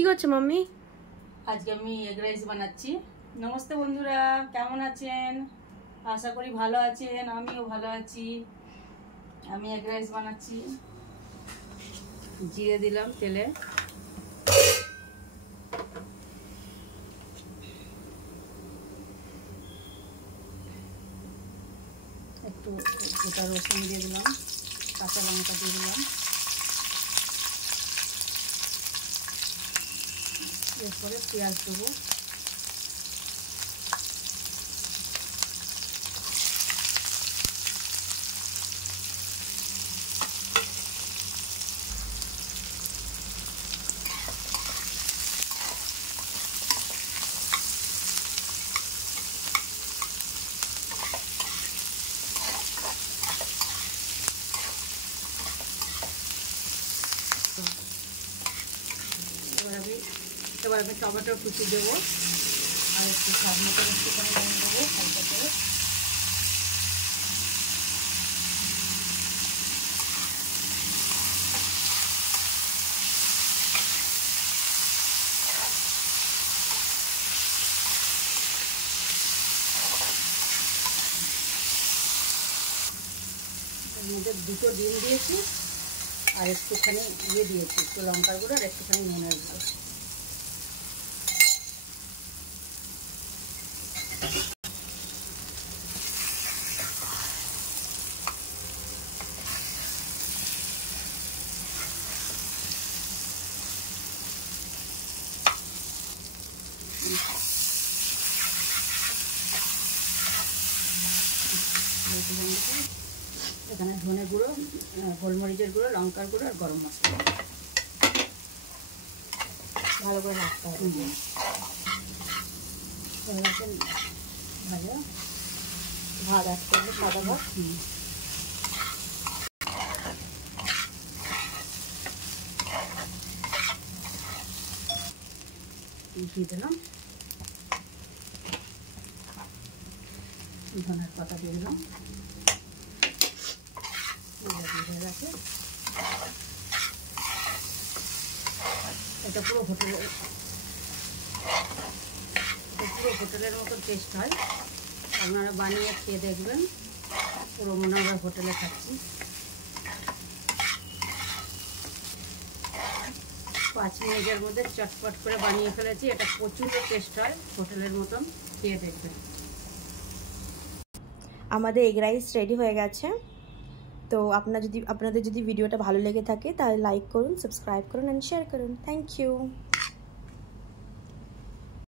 কি করছো মাম্মি? আজকে আমি এগ রাইস বানাচ্ছি। নমস্তে বন্ধুরা, কেমন আছেন? আশা করি ভালো আছেন, আমিও ভালো আছি। আমি এগ রাইস বানাচ্ছি। জিরে দিলাম তেলে, একটু গোটা রসুন দিয়ে দিলাম, কাঁচা লঙ্কা দিয়ে দিলাম, এরপরে পেঁয়াজ দেবো, এবার আমি টমেটো কুচি দেবো আর একটু স্বাদ মতো একটুখানি নুন দেবো হালকা করে। এর মধ্যে দুটো ডিম দিয়েছি আর একটুখানি দিয়েছি, একটু লঙ্কার গুঁড়ো আর একটুখানি নুনের গুঁড়ো। এখানে ধনে গুঁড়ো, গোলমরিচের গুঁড়ো, লঙ্কার গুঁড়ো আর গরম মশলা ভালো করে রাখতে হবে। ভাজা ভাত অ্যাড করবো, সাদা ভাত। দিয়ে দিলাম ধনের পাতা, দিয়ে দিলাম এটা পুরো হোটেলের মতো টেস্ট হয়। আপনারা বানিয়ে খেয়ে দেখবেন, পুরো মনে হয় হোটেলে খাচ্ছি। 5 মিনিটের মধ্যে চটপট করে বানিয়ে ফেলেছি। এটা প্রচুর টেস্ট হয়, হোটেলের মতন, খেয়ে দেখবেন। আমাদের এগ রাইস রেডি হয়ে গেছে। তো আপনাদের যদি ভিডিওটা ভালো লেগে থাকে তাহলে লাইক করুন, সাবস্ক্রাইব করুন অ্যান্ড শেয়ার করুন। Thank you.